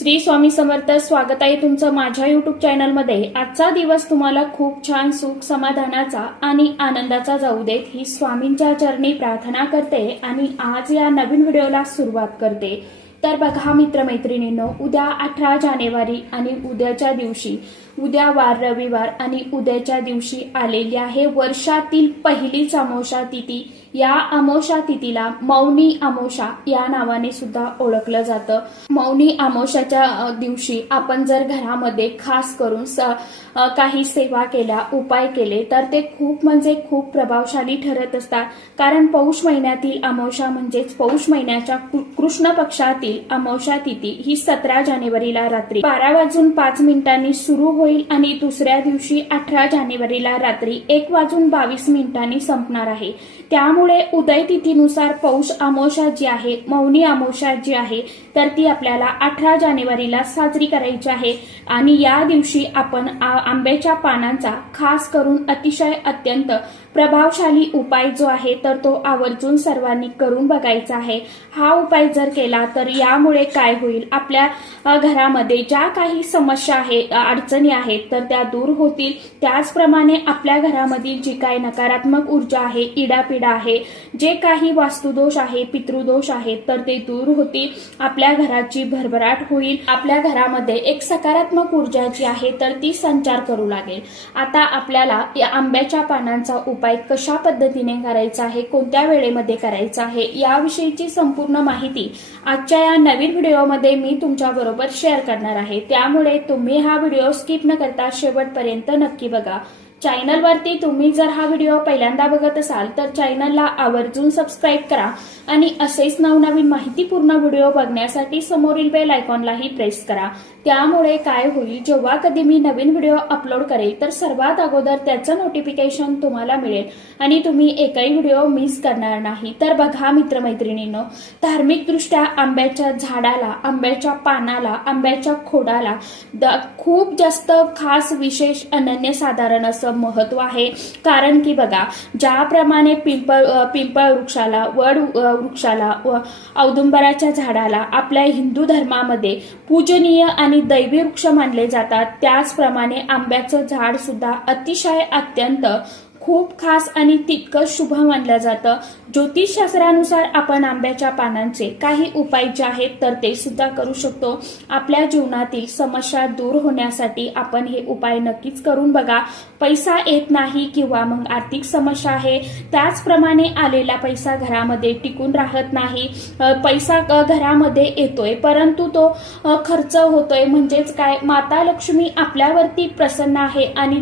श्री स्वामी समर्थ. स्वागत आहे तुमचं माझ्या युट्यूब चॅनलमध्ये. आजचा दिवस तुम्हाला खूप छान सुख समाधानाचा आणि आनंदाचा जाऊ देत ही स्वामींच्या चरणी प्रार्थना करते आणि आज या नवीन व्हिडिओला सुरुवात करते. तर बघा मित्रमैत्रिणींनो, उद्या 18 जानेवारी आणि उद्याच्या दिवशी, उद्या वार रविवार आणि उद्याच्या दिवशी आलेली आहे वर्षातील पहिलीच अमावस्या तिथी. या अमावस्या तिथीला मौनी अमावस्या या नावाने सुद्धा ओळखलं जातं. मौनी अमावस्याच्या दिवशी आपण जर घरामध्ये खास करून काही सेवा केल्या, उपाय केले तर ते खूप प्रभावशाली ठरत असतात. कारण पौष महिन्यातील अमावस्या म्हणजेच पौष महिन्याच्या कृष्ण पक्षातील अमावस्या तिथी ही 17 जानेवारीला रात्री 12:05 सुरू होईल आणि दुसऱ्या दिवशी 18 जानेवारीला रात्री 1:22 संपणार आहे. त्यामुळे उदय तिथीनुसार पौष अमावस्या जी आहे, मौनी अमावस्या जी आहे, तर ती आपल्याला 18 जानेवारीला साजरी करायची आहे. आणि या दिवशी आपण आंब्याच्या पानांचा खास करून अतिशय अत्यंत प्रभावशाली उपाय जो आहे तर तो आवर्जून सर्वांनी करून बघायचा आहे. हा उपाय जर केला तर यामुळे काय होईल, आपल्या घरामध्ये ज्या काही समस्या आहेत, अडचणी आहेत तर त्या दूर होतील. त्याचप्रमाणे आपल्या घरामधील जी काही नकारात्मक ऊर्जा आहे, इडापिडा आहे, जे काही वास्तुदोष आहे, पितृदोष आहेत तर ते दूर होतील. आपल्या घराची भरभराट होईल. आपल्या घरामध्ये एक सकारात्मक ऊर्जा जी आहे तर ती संचार करू लागेल. आता आपल्याला या आंब्याच्या पानांचा उपाय कशा पद्धतीने करायचा आहे, कोणत्या वेळेमध्ये करायचा आहे याविषयीची संपूर्ण माहिती आजच्या या नवीन व्हिडिओमध्ये मी तुमच्या बरोबर शेअर करणार आहे. त्यामुळे तुम्ही हा व्हिडिओ स्किप न करता शेवटपर्यंत नक्की बघा. चॅनलवरती तुम्ही जर हा व्हिडिओ पहिल्यांदा बघत असाल तर चॅनलला आवर्जून सबस्क्राईब करा आणि असेच नवनवीन माहितीपूर्ण व्हिडिओ बघण्यासाठी समोरील बेल आयकॉनलाही प्रेस करा. त्यामुळे काय होईल, जेव्हा कधी मी नवीन व्हिडिओ अपलोड करेल तर सर्वात अगोदर त्याचं नोटिफिकेशन तुम्हाला मिळेल आणि तुम्ही एकही व्हिडिओ मिस करणार नाही. तर बघा मित्रमैत्रिणींनो, धार्मिक दृष्ट्या आंब्याच्या झाडाला, आंब्याच्या पानाला, आंब्याच्या खोडाला खूप जास्त खास, विशेष, अनन्यसाधारण असं महत्व आहे. कारण की बघा, ज्याप्रमाणे पिंपळ वृक्षाला, वड वृक्षाला व औदुंबराच्या झाडाला आपल्या हिंदू धर्मामध्ये पूजनीय आणि दैवी वृक्ष मानले जातात, त्याचप्रमाणे आंब्याचं झाड सुद्धा अतिशय अत्यंत खूप खास आणि तितकंच शुभ मानलं जातं. ज्योतिषशास्त्रानुसार आपण आंब्याच्या पानांचे काही उपाय जे आहेत तर ते सुद्धा करू शकतो. आपल्या जीवनातील समस्या दूर होण्यासाठी आपण हे उपाय नक्कीच करून बघा. पैसा येत नाही किंवा मग आर्थिक समस्या आहे, त्याचप्रमाणे आलेला पैसा घरामध्ये टिकून राहत नाही. पैसा घरामध्ये येतोय परंतु तो खर्च होतोय, म्हणजेच काय, माता लक्ष्मी आपल्यावरती प्रसन्न आहे आणि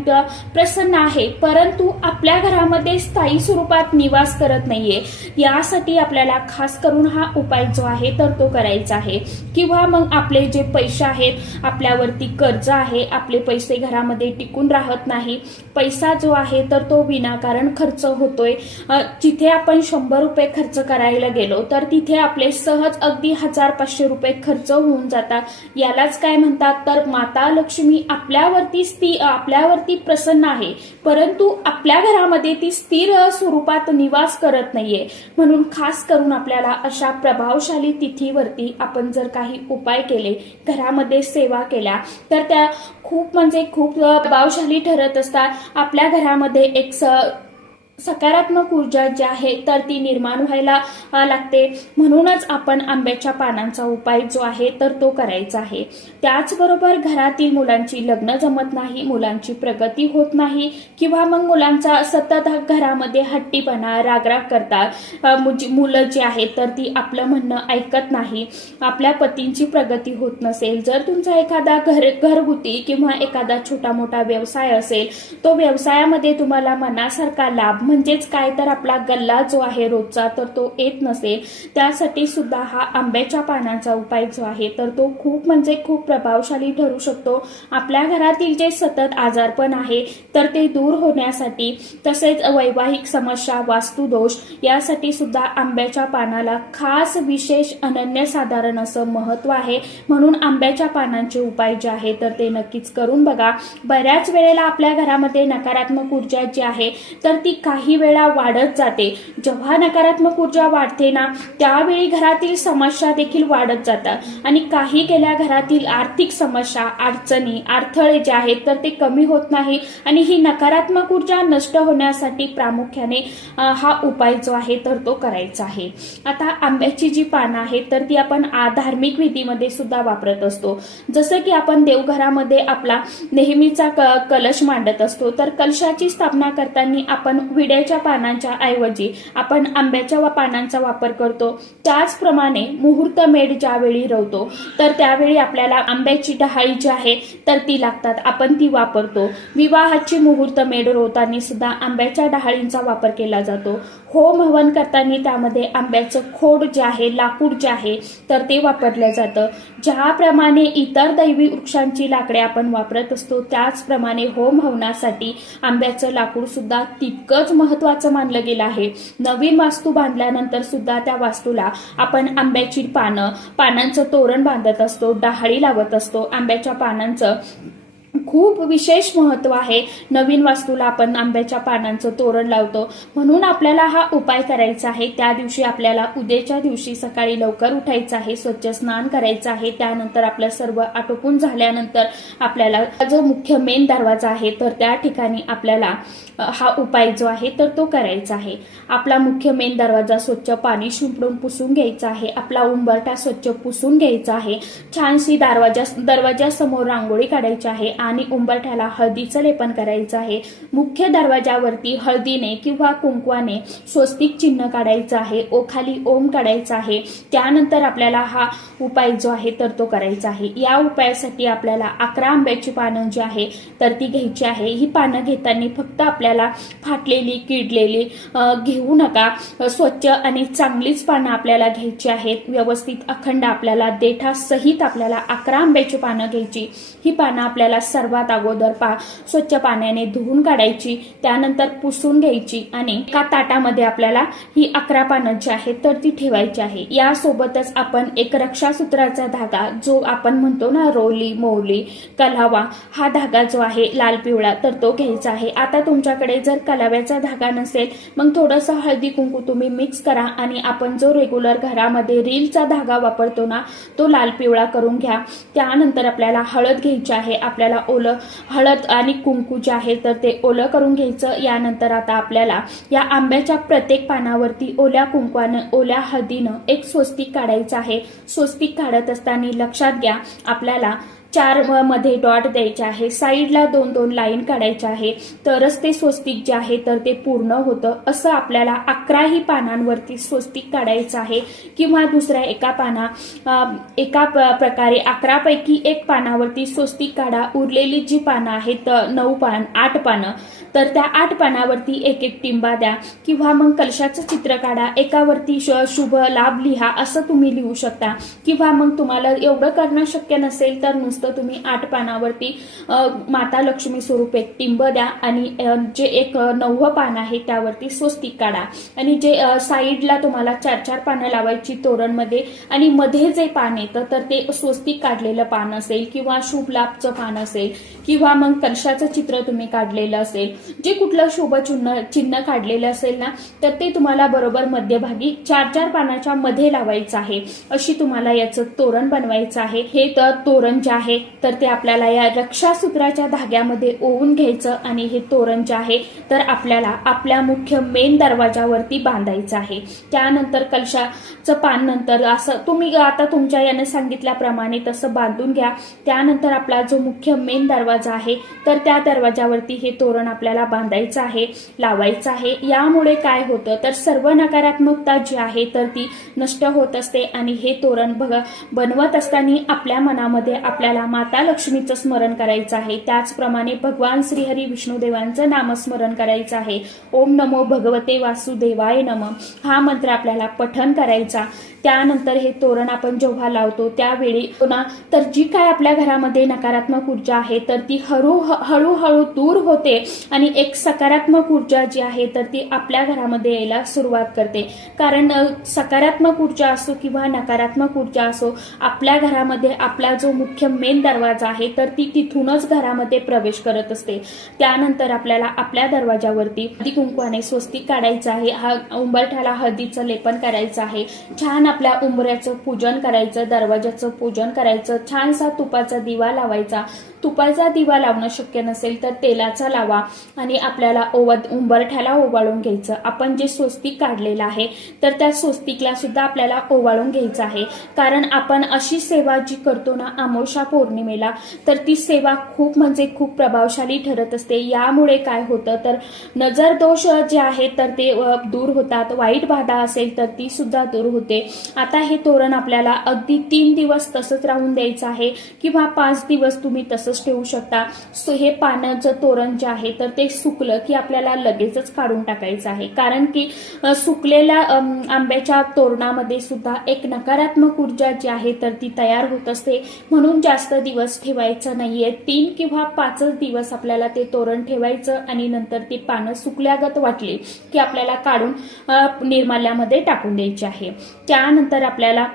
प्रसन्न आहे परंतु आपल्या घरामध्ये स्थायी स्वरूपात निवास करत नाहीये. यासाठी आपल्याला खास करून हा उपाय जो आहे तर तो करायचा आहे. किंवा मग आपले जे पैसे आहेत, आपल्यावरती कर्ज आहे, आपले पैसे घरामध्ये टिकून राहत नाही, पैसा जो आहे तर तो विनाकारण खर्च होतोय. जिथे आपण 100 रुपये खर्च करायला गेलो तर तिथे आपले सहज अगदी 1000-500 रुपये खर्च होऊन जातात. यालाच काय म्हणतात, तर माता लक्ष्मी आपल्यावरती प्रसन्न आहे परंतु आपल्या घरामध्ये ती स्थिर स्वरूपात निवास करत नाहीये. म्हणून खास करून आपल्याला अशा प्रभावशाली तिथीवरती आपण जर काही उपाय केले, घरामध्ये सेवा केल्या तर त्या खूप प्रभावशाली ठरत असतात. आपल्या घरामध्ये एक सकारात्मक ऊर्जा जी आहे तर ती निर्माण व्हायला लागते. म्हणूनच आपण आंब्याच्या पानांचा उपाय जो आहे तर तो करायचा आहे. त्याचबरोबर घरातील मुलांची लग्न जमत नाही, मुलांची प्रगती होत नाही किंवा मग मुलांचा सतत घरामध्ये हट्टीपणा, रागराग करतात, मुलं जी आहेत तर ती आपलं म्हणणं ऐकत नाही, आपल्या पतींची प्रगती होत नसेल, जर तुमचा एखादा घरगुती किंवा एखादा छोटा मोठा व्यवसाय असेल, तो व्यवसायामध्ये तुम्हाला मनासारखा लाभ म्हणजेच काय तर आपला गल्ला जो आहे रोजचा तर तो येत नसेल, त्यासाठी सुद्धा हा आंब्याच्या पानांचा उपाय जो आहे तर तो खूप प्रभावशाली ठरू शकतो. आपल्या घरातील जे सतत आजारपण आहे तर ते दूर होण्यासाठी, तसेच वैवाहिक समस्या, वास्तुदोष यासाठी सुद्धा आंब्याच्या पानाला खास, विशेष, अनन्यसाधारण असं महत्व आहे. म्हणून आंब्याच्या पानांचे उपाय जे आहे तर ते नक्कीच करून बघा. बऱ्याच वेळेला आपल्या घरामध्ये नकारात्मक ऊर्जा जी आहे तर ती काही वेळा वाढत जाते. जेव्हा नकारात्मक ऊर्जा वाढते ना, त्यावेळी घरातील समस्या देखील वाढत जातात आणि काही गेल्या घरातील आर्थिक समस्या, अडचणी, अडथळे जे आहेत तर ते कमी होत नाही. आणि ही नकारात्मक ऊर्जा नष्ट होण्यासाठी प्रामुख्याने हा उपाय जो आहे तर तो करायचा आहे. आता आंब्याची जी पानं आहेत तर ती आपण धार्मिक विधीमध्ये सुद्धा वापरत असतो. जसं की आपण देवघरामध्ये आपला नेहमीचा कलश मांडत असतो, तर कलशाची स्थापना करताना आपण विड्याच्या पानांच्या ऐवजी आपण आंब्याच्या पानांचा वापर करतो. त्याचप्रमाणे मुहूर्त मेढ ज्यावेळी रवतो तर त्यावेळी आपल्याला आंब्याची डहाळी जी आहे तर ती लागतात, आपण ती वापरतो. विवाहाची मुहूर्त मेढ रोवताना सुद्धा आंब्याच्या डहाळींचा वापर केला जातो. होम हवन करताना त्यामध्ये आंब्याचं खोड जे आहे, लाकूड जे आहे तर ते वापरलं जातं. ज्याप्रमाणे इतर दैवी वृक्षांची लाकडे आपण वापरत असतो त्याचप्रमाणे होम हवनासाठी आंब्याचं लाकूड सुद्धा तितकंच महत्वाचं मानलं गेलं आहे. नवीन वास्तू बांधल्यानंतर सुद्धा त्या वास्तूला आपण आंब्याची पानांचं तोरण बांधत असतो, डहाळी लावत असतो. आंब्याच्या पानांचं खूप विशेष महत्व आहे. नवीन वास्तूला आपण आंब्याच्या पानांचं तोरण लावतो. म्हणून आपल्याला हा उपाय करायचा आहे. त्या दिवशी आपल्याला उद्याच्या दिवशी सकाळी लवकर उठायचं आहे, स्वच्छ स्नान करायचं आहे. त्यानंतर आपलं सर्व आटोपून झाल्यानंतर आपल्याला जो मुख्य मेन दरवाजा आहे तर त्या ठिकाणी आपल्याला हा उपाय जो आहे तर तो करायचा आहे. आपला मुख्य मेन दरवाजा स्वच्छ पाणी शिंपडून पुसून घ्यायचा आहे. आपला उंबरठा स्वच्छ पुसून घ्यायचा आहे. छानशी दरवाजासमोर रांगोळी काढायची आहे आणि उंबरठ्याला हळदीचं लेपन करायचं आहे. मुख्य दरवाजावरती हळदीने किंवा कुंकवाने स्वस्तिक चिन्ह काढायचं आहे. खाली ओम काढायचा आहे. त्यानंतर आपल्याला हा उपाय जो आहे तर तो करायचा आहे. या उपायासाठी आपल्याला 11 आंब्याची पानं जी आहे तर ती घ्यायची आहे. ही पानं घेताना फक्त आपल्याला फाटलेली, किडलेली घेऊ नका. स्वच्छ आणि चांगलीच पानं आपल्याला घ्यायची आहेत. व्यवस्थित अखंड आपल्याला देठासहित आपल्याला 11 आंब्याची पानं घ्यायची. ही पानं आपल्याला सर्वात अगोदर स्वच्छ पाण्याने धुवून काढायची, त्यानंतर पुसून घ्यायची आणि एका ताटामध्ये आपल्याला ही 11 पानं जी आहेत तर ती ठेवायची आहे. यासोबतच आपण एक रक्षासूत्राचा धागा, जो आपण म्हणतो ना रोली, मोवली, कलावा, हा धागा जो आहे लाल पिवळा तर तो घ्यायचा आहे. आता तुमच्याकडे जर कलाव्याचा धागा नसेल मग थोडंसं हळदी कुंकू तुम्ही मिक्स करा आणि आपण जो रेग्युलर घरामध्ये रीलचा धागा वापरतो ना तो लाल पिवळा करून घ्या. त्यानंतर आपल्याला हळद घ्यायची आहे. आपल्याला हळद आणि कुंकू जे आहे तर ते ओलं करून घ्यायचं. यानंतर आता आपल्याला या आंब्याच्या प्रत्येक पानावरती ओल्या कुंकवानं, ओल्या हळदीनं एक स्वस्तिक काढायचं आहे. स्वस्तिक काढत असताना लक्षात घ्या आपल्याला 4 मध्ये डॉट द्यायचे आहे. साईडला 2-2 लाईन काढायच्या आहे, तरच ते स्वस्तिक जे आहे तर ते पूर्ण होतं. असं आपल्याला 11ही पानांवरती स्वस्तिक काढायचं आहे किंवा दुसऱ्या एका प्रकारे 11 पैकी 1 पानावरती स्वस्तिक काढा. उरलेली जी पानं आहेत 8 पानं तर त्या 8 पानावरती 1-1 टिंबा द्या किंवा मग कलशाचं चित्र काढा. एकावरती शुभ लाभ लिहा, असं तुम्ही लिहू शकता. किंवा मग तुम्हाला एवढं करणं शक्य नसेल तर तुम्ही 8 पानावरती माता लक्ष्मी स्वरूप एक टिंब द्या आणि जे एक 9वं पान आहे त्यावरती स्वस्तिक काढा. आणि जे साईडला तुम्हाला 4-4 पानं लावायची तोरणमध्ये आणि मध्ये जे पान येतं तर ते स्वस्तिक काढलेलं पान असेल किंवा शुभ लाभचं पान असेल किंवा मग कलशाचं चित्र तुम्ही काढलेलं असेल, जे कुठलं शुभ चिन्ह काढलेलं असेल ना तर ते तुम्हाला बरोबर मध्यभागी 4-4 पानाच्या मध्ये लावायचं आहे. अशी तुम्हाला याचं तोरण बनवायचं आहे. हे तोरण जे आहे तर ते आपल्याला या रक्षासूत्राच्या धाग्यामध्ये ओवून घ्यायचं आणि हे तोरण जे आहे तर आपल्याला आपल्या मुख्य मेन दरवाजावरती बांधायचं आहे. त्यानंतर कलशाचं पान नंतर असं तुम्ही आता तुमच्या याने सांगितल्याप्रमाणे तसं बांधून घ्या. त्यानंतर आपला जो मुख्य मेन दरवाजा आहे तर त्या दरवाजावरती हे तोरण आपल्याला बांधायचं आहे, लावायचं आहे. यामुळे काय होतं तर सर्व नकारात्मकता जी आहे तर ती नष्ट होत असते आणि हे तोरण बनवत असताना आपल्या मनामध्ये आपल्याला माता लक्ष्मीचं स्मरण करायचं आहे. त्याचप्रमाणे भगवान श्रीहरी विष्णुदेवांचं नामस्मरण करायचं आहे. ओम नमो भगवते वासुदेवाय नमः हा मंत्र आपल्याला पठण करायचा. त्यानंतर हे तोरण आपण जेव्हा लावतो त्यावेळी तर जी काय आपल्या घरामध्ये नकारात्मक ऊर्जा आहे तर ती हळूहळू दूर होते आणि एक सकारात्मक ऊर्जा जी आहे तर ती आपल्या घरामध्ये यायला सुरुवात करते. कारण सकारात्मक ऊर्जा असो किंवा नकारात्मक ऊर्जा असो, आपल्या घरामध्ये आपला जो मुख्य मेन दरवाजा आहे तर ती तिथूनच घरामध्ये प्रवेश करत असते। त्यानंतर आपल्याला आपल्या दरवाजावरती हळदी कुंकवाने स्वस्तिक काढायचं आहे, उंबरठ्याला हळदीचं लेपन करायचं आहे, छान आपल्या उंबऱ्याचं पूजन करायचं, दरवाजाचं पूजन करायचं, छानसा तुपाचा दिवा लावायचा। तुपाचा दिवा लावणं शक्य नसेल तर तेलाचा लावा आणि आपल्याला उंबरठ्याला ओवाळून घ्यायचं। आपण जे स्वस्तिक काढलेलं आहे तर त्या स्वस्तिकला सुद्धा आपल्याला ओवाळून घ्यायचं आहे, कारण आपण अशी सेवा जी करतो ना अमावस्या पौर्णिमेला तर ती सेवा खूप म्हणजे खूप प्रभावशाली ठरत असते। यामुळे काय होतं तर नजर दोष जे आहे तर ते दूर होतात, वाईट बाधा असेल तर ती सुद्धा दूर होते। आता हे तोरण आपल्याला अगदी 3 दिवस तसंच राहून द्यायचं आहे किंवा 5 दिवस तुम्ही तसंच ठेवू शकता। सो हे पानाचं तोरण जे आहे तर ते सुकलं की आपल्याला लगेचच काढून टाकायचं आहे, कारण की सुकलेल्या आंब्याच्या तोरणामध्ये सुद्धा एक नकारात्मक ऊर्जा जी आहे तर ती तयार होत असते, म्हणून जास्त दिवस ठेवायचं नाहीये। 3 किंवा 5 दिवस आपल्याला ते तोरण ठेवायचं आणि नंतर ती पानं सुकल्यागत वाटली की आपल्याला काढून निर्माल्यामध्ये टाकून द्यायची आहे। त्यानंतर आपल्याला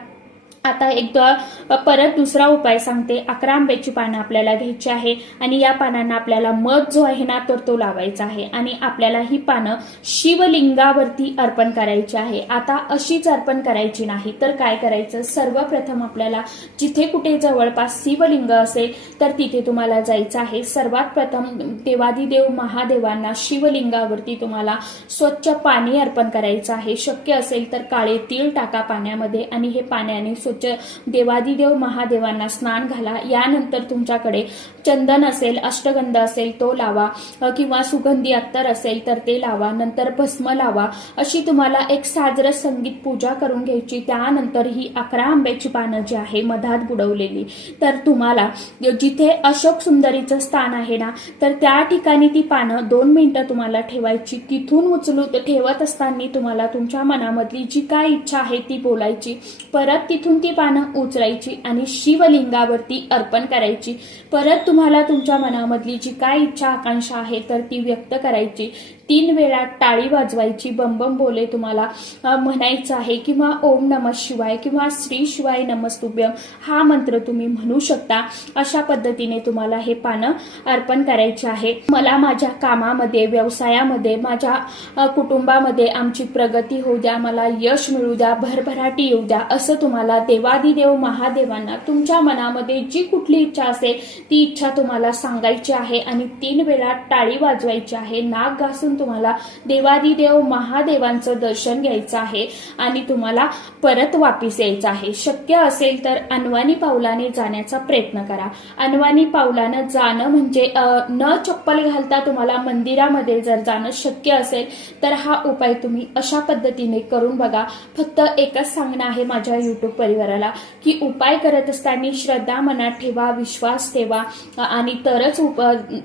आता एकदा परत दुसरा उपाय सांगते। 11 आंब्याची पानं आपल्याला घ्यायची आहे आणि या पानांना आपल्याला मध जो आहे ना तर तो लावायचा आहे आणि आपल्याला ही पानं शिवलिंगावरती अर्पण करायची आहे। आता अशीच अर्पण करायची नाही तर काय करायचं, सर्वप्रथम आपल्याला जिथे कुठे जवळपास शिवलिंग असेल तर तिथे तुम्हाला जायचं आहे। सर्वात प्रथम देवादिदेव महादेवांना शिवलिंगावरती तुम्हाला स्वच्छ पाणी अर्पण करायचं आहे। शक्य असेल तर काळे तीळ टाका पाण्यामध्ये आणि हे पाण्याने देवादिदेव महादेवांना स्नान घाला। यानंतर तुमच्याकडे चंदन असेल, अष्टगंध असेल तो लावा किंवा सुगंधी अत्तर असेल तर ते लावा, नंतर भस्म लावा। अशी तुम्हाला एक साजरं संगीत पूजा करून घ्यायची। त्यानंतर ही 11 आंब्याची पानं जी आहे मधात बुडवलेली तर तुम्हाला जिथे अशोक सुंदरीचं स्थान आहे ना तर त्या ठिकाणी ती पानं 2 मिनिटं तुम्हाला ठेवायची। तिथून उचलून ठेवत असताना तुम्हाला तुमच्या मनामधली जी काय इच्छा आहे ती बोलायची, परत तिथून ती पानं उचलायची आणि शिवलिंगावरती अर्पण करायची। परत तुम्हाला तुमच्या मनामधली जी काय इच्छा आकांक्षा आहे तर ती व्यक्त करायची। 3 वेळा टाळी वाजवायची, बम बम बोले तुम्हाला म्हणायचं आहे किंवा ओम नमः शिवाय किंवा श्री शिवाय नमस्तुभ्यम हा मंत्र तुम्ही म्हणू शकता। अशा पद्धतीने तुम्हाला हे पानं अर्पण करायचे आहे। मला माझ्या कामामध्ये, व्यवसायामध्ये, माझ्या कुटुंबामध्ये आमची प्रगती होऊ द्या, मला यश मिळू द्या, भरभराटी येऊ द्या, असं तुम्हाला देवादिदेव महादेवांना तुमच्या मनामध्ये जी कुठली इच्छा असेल ती इच्छा तुम्हाला सांगायची आहे आणि 3 वेळा टाळी वाजवायची आहे। नाक घासून तुम्हाला देवादिदेव महादेवांचं दर्शन घ्यायचं आहे आणि तुम्हाला परत वापस यायचं आहे। शक्य असेल तर अनवाणी पावलाने जाण्याचा प्रयत्न करा। अनवाणी पावलानं जाणं म्हणजे न चप्पल घालता तुम्हाला मंदिरामध्ये जर जाणं शक्य असेल तर हा उपाय तुम्ही अशा पद्धतीने करून बघा। फक्त एकच सांगणं आहे माझ्या YouTube परिवाराला की उपाय करत असताना श्रद्धा मनात ठेवा, विश्वास ठेवा आणि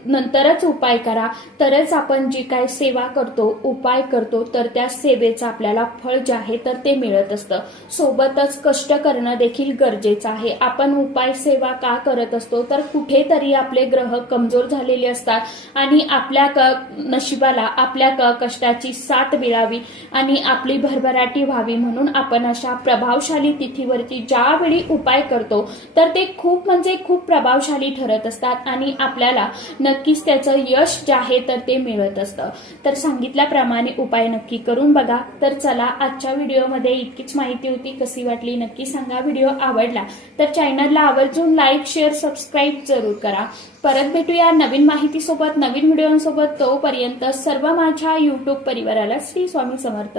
नंतरच उपाय करा, तरच आपण जी काय सेवा करतो, उपाय करतो तर त्या सेवेचं आपल्याला फळ जे आहे तर ते मिळत असतं। सोबतच कष्ट करणं देखील गरजेचं आहे। आपण उपाय सेवा का करत असतो तर कुठेतरी आपले ग्रह कमजोर झालेले असतात आणि आपल्या नशिबाला आपल्या कष्टाची साथ मिळावी आणि आपली भरभराटी व्हावी म्हणून आपण अशा प्रभावशाली तिथीवरती ज्यावेळी उपाय करतो तर ते खूप म्हणजे खूप प्रभावशाली ठरत असतात आणि आपल्याला नक्कीच त्याचं यश जे आहे तर ते मिळत असतं। तर सांगितल्याप्रमाणे उपाय नक्की करून बघा। तर चला आजच्या व्हिडिओमध्ये इतकीच माहिती होती, कशी वाटली नक्की सांगा। व्हिडिओ आवडला तर चॅनलला आवर्जून लाईक, शेअर, सबस्क्राईब जरूर करा। परत भेटूया नवीन माहितीसोबत, नवीन व्हिडिओसोबत। तोपर्यंत सर्व माझ्या YouTube परिवाराला श्री स्वामी समर्थ।